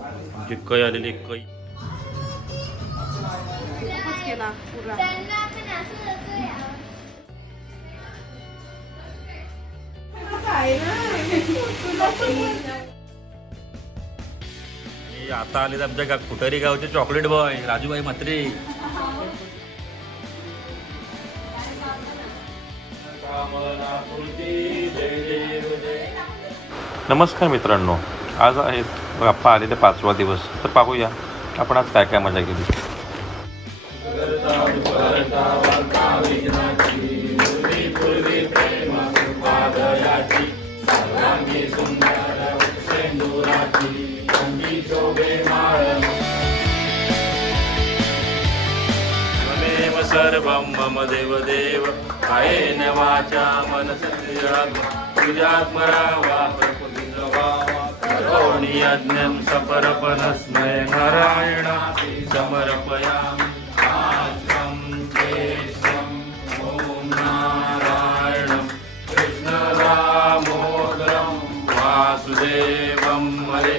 आमची कै आलेली कै. आणि आता आले आमच्या कुटारी गावचे चॉकलेट बॉय राजूभाई म्हात्रे. नमस्कार मित्रांनो, आज आहेत बाप्पा आले ते 5वा दिवस. तर पाहूया आपण आज काय काय मजा केली. सर्वं मम देवदेव कायेन वाचा मनसेन्द्रियात्मना वा करोमि यज्ञं सपरपनस्मै नारायणाय समर्पयामि. आस्तं केशवं ॐ नारायणं कृष्णदामोदरं वासुदेवं हरे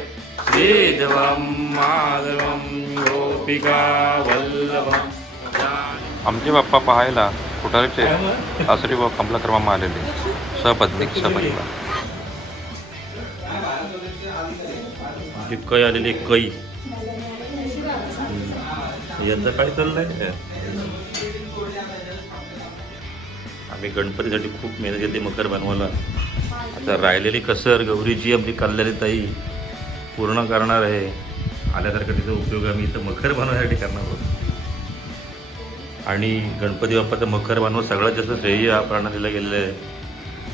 श्रीधवं माधवं गोपिका वल्लभम्. आमचे बाप्पा पाहायला कुटारीचे सासरी व कमलाकर्मा आलेले सपत्नीक सपरिवार. आमची कै आलेली कै. यंदा काय चाललंय. आम्ही गणपतीसाठी खूप मेहनत घेतली मकर बनवायला. आता राहिलेली कसर गौरीची आमची कल्याणी ताई पूर्ण करणार आहे. आल्यासारखं तिचा उपयोग आम्ही इथं मकर बनवण्यासाठी करणार आहोत. आणि गणपती बाप्पाचं मखर बनवून सगळ्यात जास्त श्रेय हा प्रणालीला गेलेलं आहे.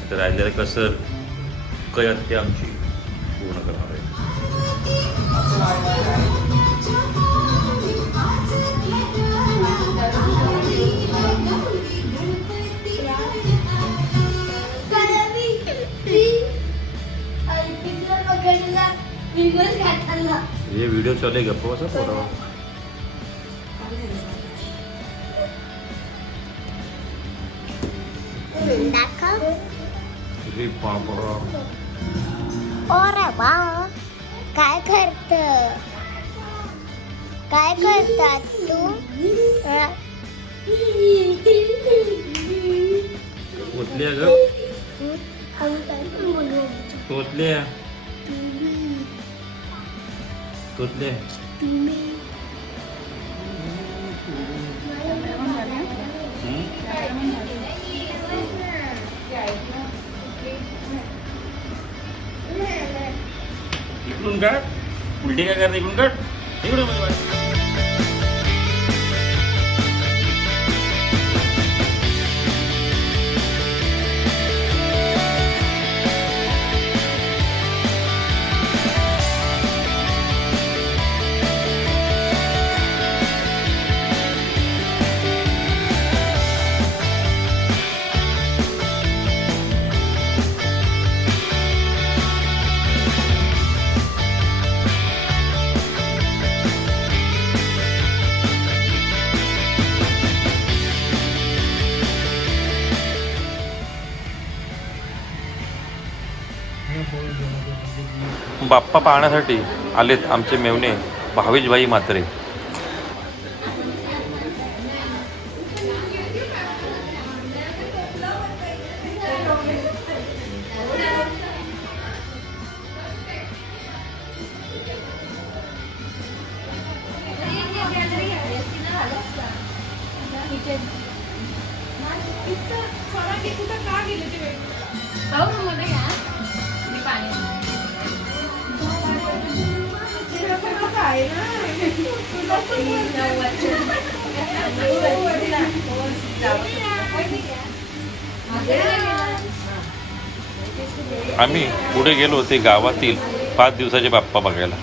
तर राहिलेलं कसर कै ते आमची पूर्ण करणार आहे. हे व्हिडिओ चालू गप्प असं पोरा अरे वा, काय करतात तू. पोचल्या ग पोचल्या पोचल्या. इकडून काढ. उलटी काय करते. इकडून काढ. इकडून बाप्पा पाहण्यासाठी आलेत आमचे मेवणे भावेशभाई म्हात्रे. आम्ही पुढे गेलो ते गावातील 5 दिवसाचे बाप्पा बघायला.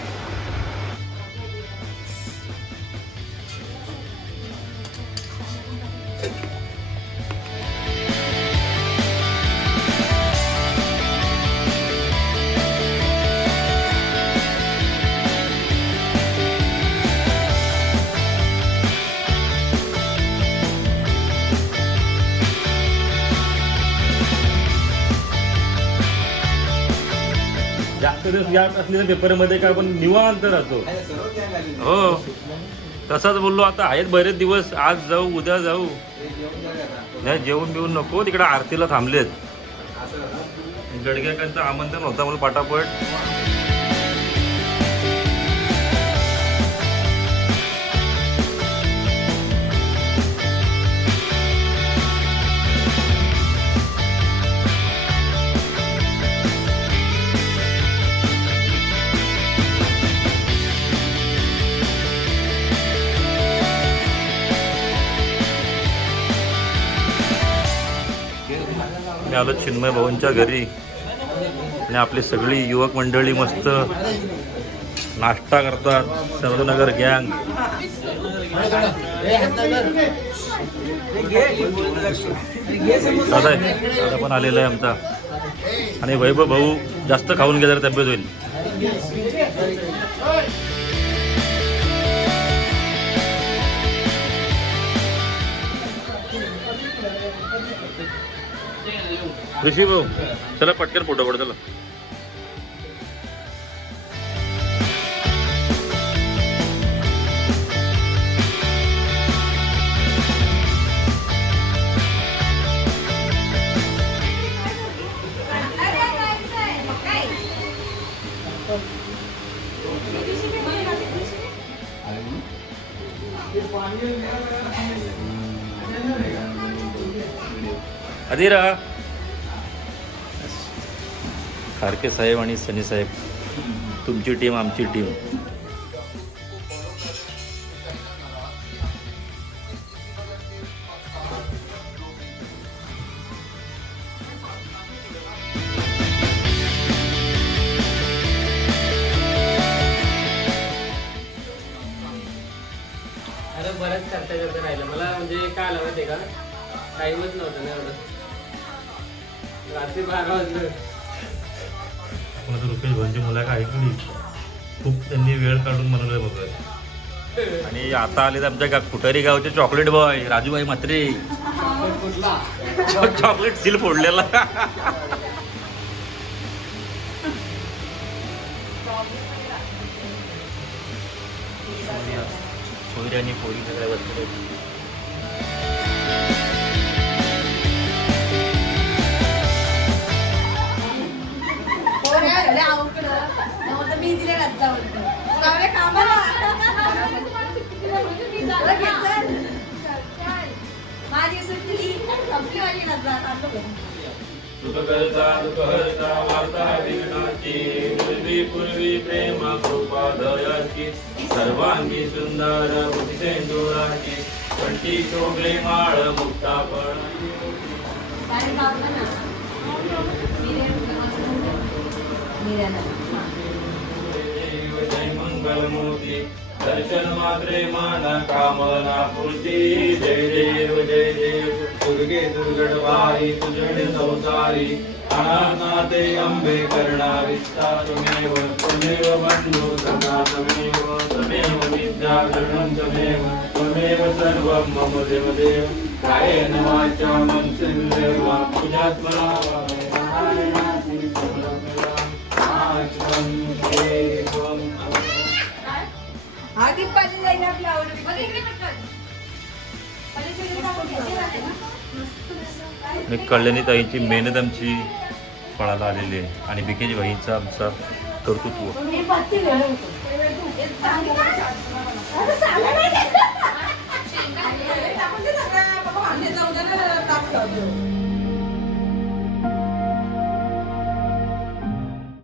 इकडे या असलेल्या पेपरमध्ये का आपण निवांत राहतो. हो तसाच बोललो. आता आहेत बरेच दिवस, आज जाऊ उद्या जाऊ. नाही जेवण बिवून नको, तिकडे आरतीला थांबलेत. गडग्याकांचं आमंत्रण होता मला पटापट. मी आलो चिन्मय भाऊंच्या घरी आणि आपली सगळी युवक मंडळी मस्त नाश्ता करतात. सर्वनगर गँग दादा पण आलेला आहे आमचा. आणि वैभव भाऊ जास्त खाऊन गेल्यावर तब्येत होईल. ऋषी भाऊ चला पटकन फोटो पड. चला आधी राहा. खारके साहेब आणि सनी साहेब, तुमची टीम आमची टीम. अरे बरंच करता राहिलं मला. म्हणजे काय आलं माहिती आहे का, टाईमच नव्हता ना एवढं. रात्री 12 वाजलं. रुपेश भाऊंची मुलं ऐकली खूप, त्यांनी वेळ काढून बनवलंय बघ. आणि आता आले तर आमच्या कुटारी गावचे chocolate boy Rajubhai Mhatre. Chocolate seal फोडलेला. सोयरी आणि पोरी सगळ्या बसले. मी दिले कामाला माझी सुट्टी संपली. माझी सुखकर्ता दुःखहर्ता वार्ता विघ्नाची, पूर्वी पूर्वी प्रेम कृपा दयाची, सर्वांगी सुंदर बुद्धिसेंदुराची, कंठी शोभे माळ मुक्तापण. जय मंगलमूर्ती दर्शन मात्रे मान कामना पूर्ती. जय देव जय देव दुर्गे दुर्गडवारी तुझडे संसारी, अनाथनाथे अंबे करुणा विस्तारमेव. त्वमेव बंधु सखा त्वमेव, त्वमेव विद्या शरणं त्वमेव, त्वमेव सर्वं मम देवदेव. कायेन वाचा मनसेन्द्रियर्वा पूजात्मना नारायणासि आधीच पाहिजे जाईल आपल्या आवडीत. मी कल्याणी ताईंची मेहनत आमची फळाला आलेली आहे आणि बिकेजी भाईंचा आमचा कर्तृत्व. जाऊ